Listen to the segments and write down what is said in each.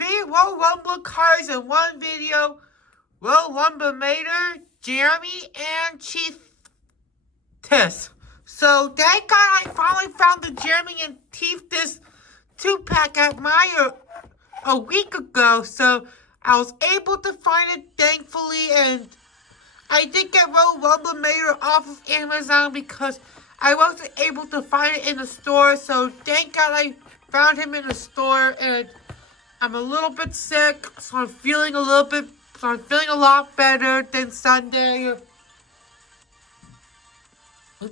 3 Royal Rumble cars in one video. Royal Rumble Mater, Jeremy, and Chieftess. So thank God I finally found the Jeremy and Chieftess 2-pack at Meijer a week ago. So I was able to find it, thankfully, and I did get Royal Rumble Mater off of Amazon because I wasn't able to find it in the store. So thank God I found him in the store, and I'm a little bit sick, so I'm feeling a lot better than Sunday.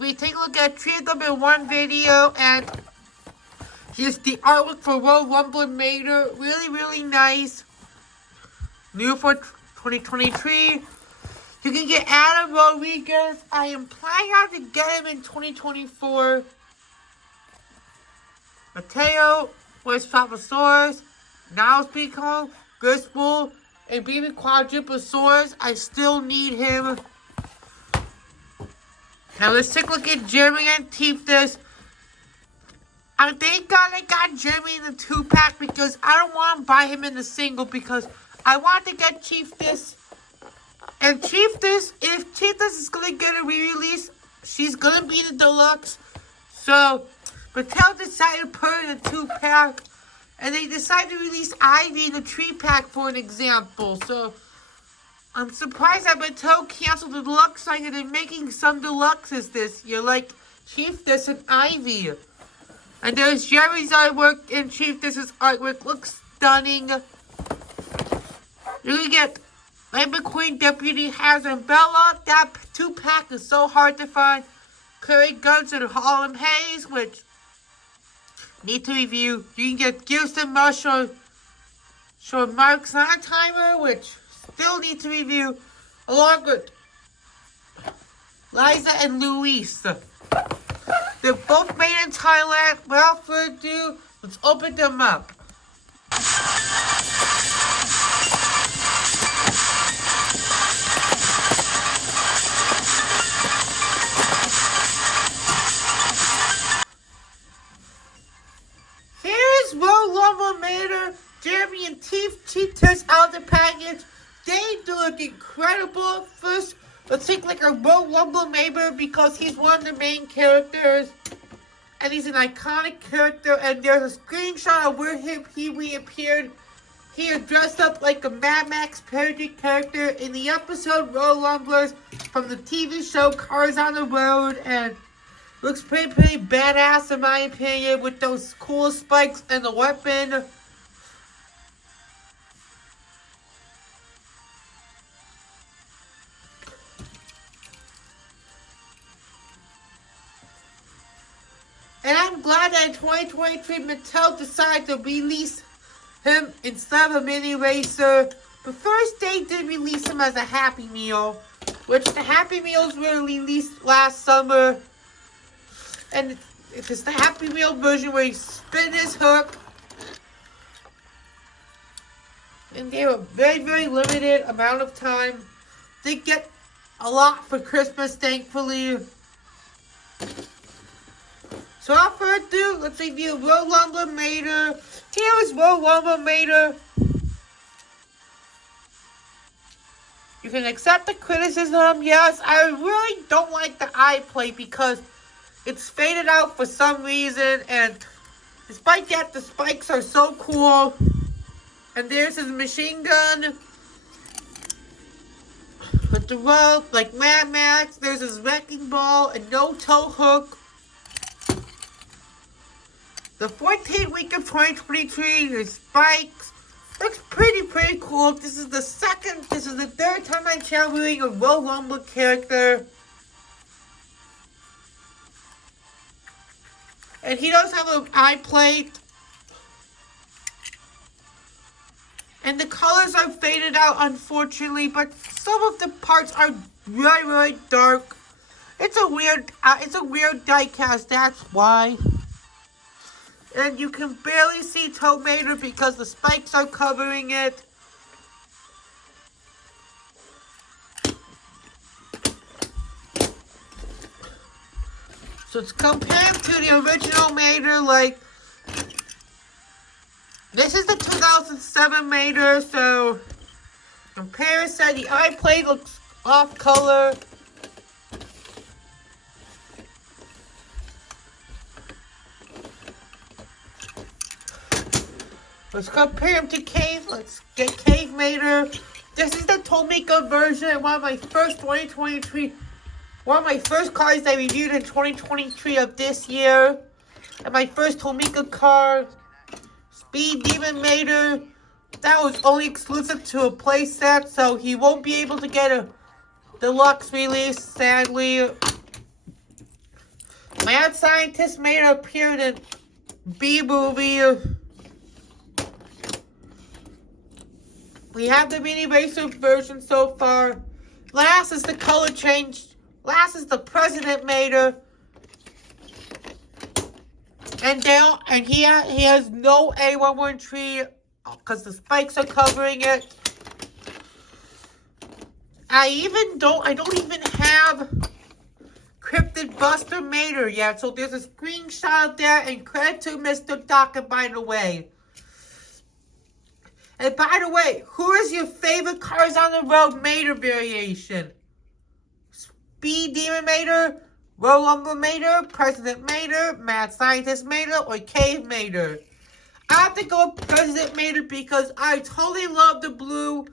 We take a look at 3 of them in one video, and here's the artwork for Royal Rumble Mater. Really, really nice. New for 2023. You can get Adam Rodriguez. I am planning out to get him in 2024. Mattel, Where's Papasaurus, Niles Peacock, Griswold, and Baby Quadruposaurus. I still need him. Now let's take a look at Jeremy and Chieftess. I thank God I got Jeremy in the 2-pack because I don't want to buy him in the single because I want to get Chieftess. And Chieftess, if Chieftess is going to get a re-release, she's going to be the deluxe. So Mattel decided to put her in a 2-pack. And they decided to release Ivy in a 3-pack for an example. So I'm surprised that Mattel canceled the deluxe line and they're making some deluxes this year, like Chieftess and Ivy. And there's Jerry's artwork, and Chieftess' artwork looks stunning. You're going to get Labor Queen, Deputy Haz, and Bella. That 2-pack is so hard to find. Curry Guns and Harlem Hayes, which need to review. You can get Gibson Marshall, Mark Santimer, which still need to review, along with Liza and Luis. They're both made in Thailand. Without further ado, let's open them up. Here's Royal Rumble Mater, Jeremy and Chieftess out of the package. They do look incredible. First, let's take like a Royal Rumble Mater because he's one of the main characters. And he's an iconic character. And there's a screenshot of where he reappeared. He is dressed up like a Mad Max parody character in the episode Royal Rumblers from the TV show Cars on the Road. And looks pretty badass in my opinion with those cool spikes and the weapon. And I'm glad that in 2023 Mattel decided to release him instead of a mini racer. But first they did release him as a Happy Meal, which the Happy Meals were released last summer. And it's the Happy Meal version where he spin his hook. And they were very limited amount of time. They get a lot for Christmas, thankfully. So without further ado, let's review Royal Rumble Mater. Here is Royal Rumble Mater. You can accept the criticism. Yes, I really don't like the eye plate because it's faded out for some reason. And despite that, the spikes are so cool. And there's his machine gun with the rope, like Mad Max. There's his wrecking ball, a no-toe hook. The 14th week of 2023, his spikes. Looks pretty cool. This is the third time I'm channeling a Royal Rumble character. And he does have an eye plate. And the colors are faded out, unfortunately, but some of the parts are really dark. It's a weird die cast, that's why. And you can barely see Tomato because the spikes are covering it. So it's compared to the original Mater, like This is the 2007 Mater, so comparison, the eye plate looks off color. Let's compare him to Cave. Let's get Cave Mater. This is the Tomika version, one of my first cars I reviewed in 2023 of this year. And my first Tomika car, Speed Demon Mater. That was only exclusive to a playset, so he won't be able to get a deluxe release, sadly. Mad Scientist Mater appeared in B-Movie. We have the Mini Racer version so far. Last is the color change. Last is the President Mater. And he has no A113 because the spikes are covering it. I don't even have Cryptid Buster Mater yet, so there's a screenshot of that, and credit to Mr. Docker, by the way. And by the way, who is your favorite Cars on the Road Mater variation? Speed Demon Mater, Road Lumber Mater, President Mater, Mad Scientist Mater, or Cave Mater? I have to go with President Mater because I totally love the blue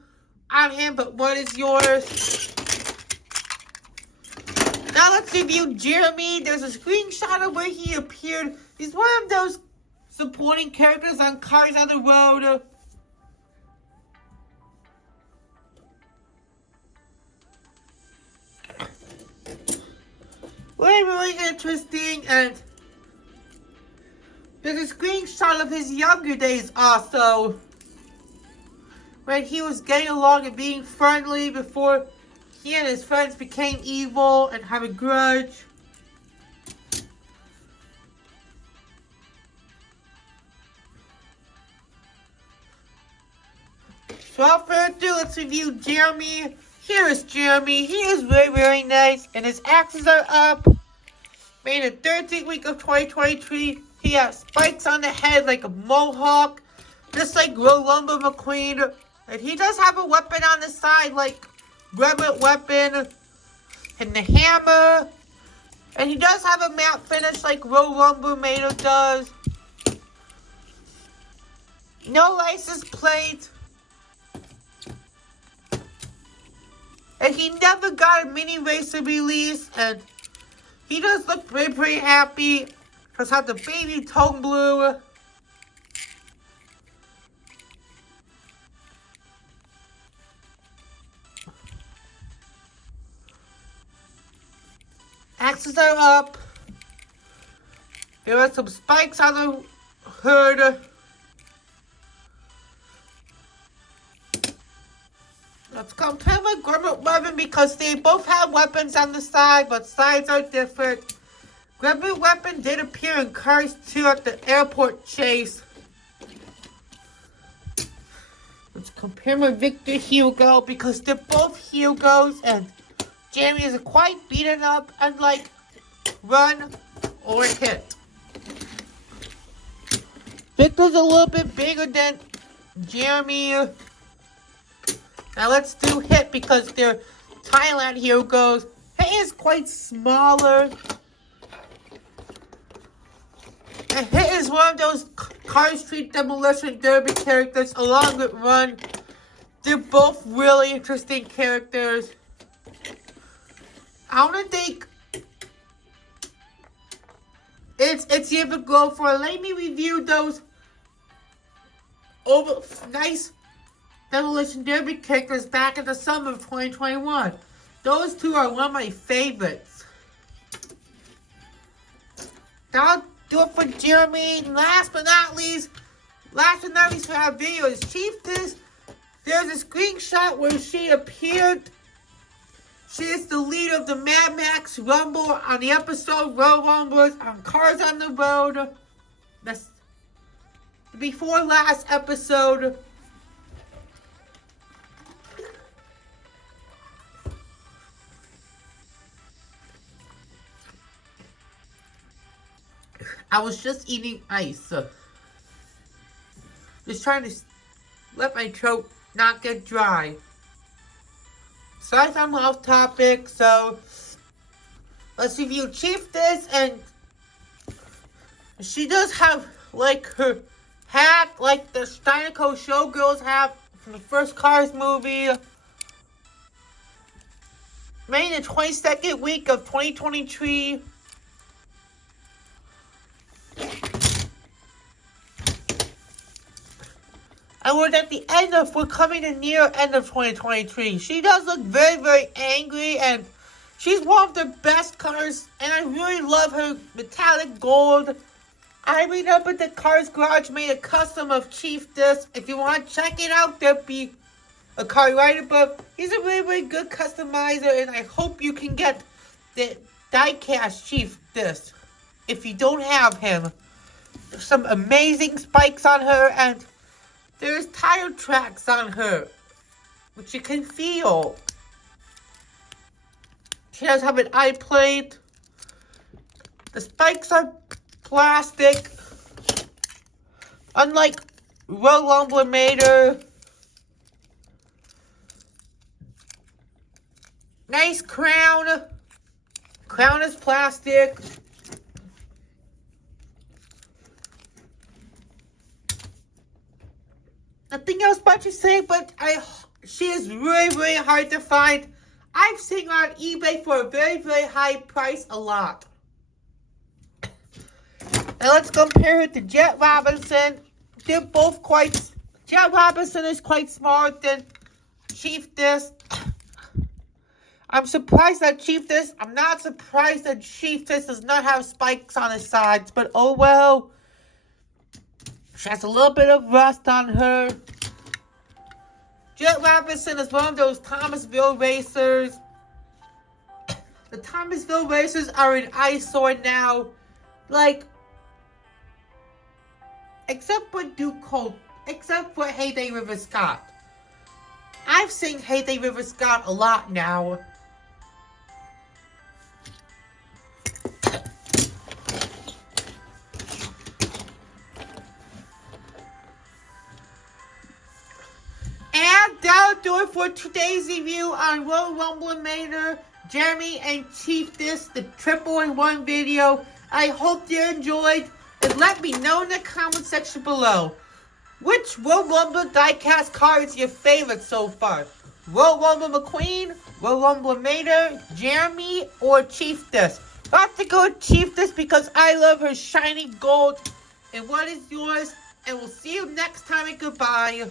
on him, but what is yours? Now let's review Jeremy. There's a screenshot of where he appeared. He's one of those supporting characters on Cars on the Road. Really interesting, and there's a screenshot of his younger days also, when he was getting along and being friendly before he and his friends became evil and have a grudge. So without further ado, let's review Jeremy. Here is Jeremy. He is very nice, and his axes are up. Made in the 13th week of 2023. He has spikes on the head like a mohawk, just like Rolumba McQueen. And he does have a weapon on the side, like Gremlin weapon and the hammer. And he does have a matte finish like Rolumba Mater does. No license plate. And he never got a mini racer release, and he does look pretty happy. Because have the baby tone blue. Axes are up. There are some spikes on the hood. Let's compare my Gremlin weapon because they both have weapons on the side, but sides are different. Gremlin weapon did appear in Cars 2 at the airport chase. Let's compare my Victor Hugo because they're both Hugos, and Jeremy is quite beaten up, unlike Run or Hit. Victor's a little bit bigger than Jeremy. Now let's do Hit because they're Thailand Hugos. Hit is quite smaller. And Hit is one of those Car Street Demolition Derby characters along with Run. They're both really interesting characters. I want to think it's year to go for. Let me review those nice Demolition Derby characters back in the summer of 2021. Those two are one of my favorites. That'll do it for Jeremy. Last but not least for our video is Chieftess. There's a screenshot where she appeared. She is the leader of the Mad Max Rumble on the episode Road Rumbles on Cars on the Road. That's the before last episode. I was just eating ice. Just trying to let my throat not get dry. Sorry if I'm off topic, so let's review Chieftess, and she does have like her hat like the Steineco showgirls have from the first Cars movie. Made in the 22nd week of 2023. And we're coming to near end of 2023. She does look very, very angry, and she's one of the best cars, and I really love her metallic gold. I read up at the Cars Garage, made a custom of Chieftess. If you want to check it out, there'll be a car right above. He's a really, really good customizer, and I hope you can get the die-cast Chieftess if you don't have him. There's some amazing spikes on her, and there's tire tracks on her, which you can feel. She does have an eye plate. The spikes are plastic, unlike Royal Rumble made her. Nice crown. Crown is plastic. Nothing else much to say, but she is really, really hard to find. I've seen her on eBay for a very, very high price a lot. And let's compare her to Jet Robinson. They're both Jet Robinson is quite smart than Chieftess. I'm surprised that Chieftess, I'm not surprised that Chieftess does not have spikes on the sides, but oh well. She has a little bit of rust on her. Jet Robinson is one of those Thomasville racers. The Thomasville racers are an eyesore now. Like, except for except for Heyday River Scott. I've seen Heyday River Scott a lot now. And that'll do it for today's review on Royal Rumble Mater, Jeremy, and Chieftess, the 3-in-1 video. I hope you enjoyed, and let me know in the comment section below. Which Royal Rumble diecast car is your favorite so far? Royal Rumble McQueen, Royal Rumble Mater, Jeremy, or Chieftess? I have to go with Chieftess because I love her shiny gold. And what is yours? And we'll see you next time, and goodbye.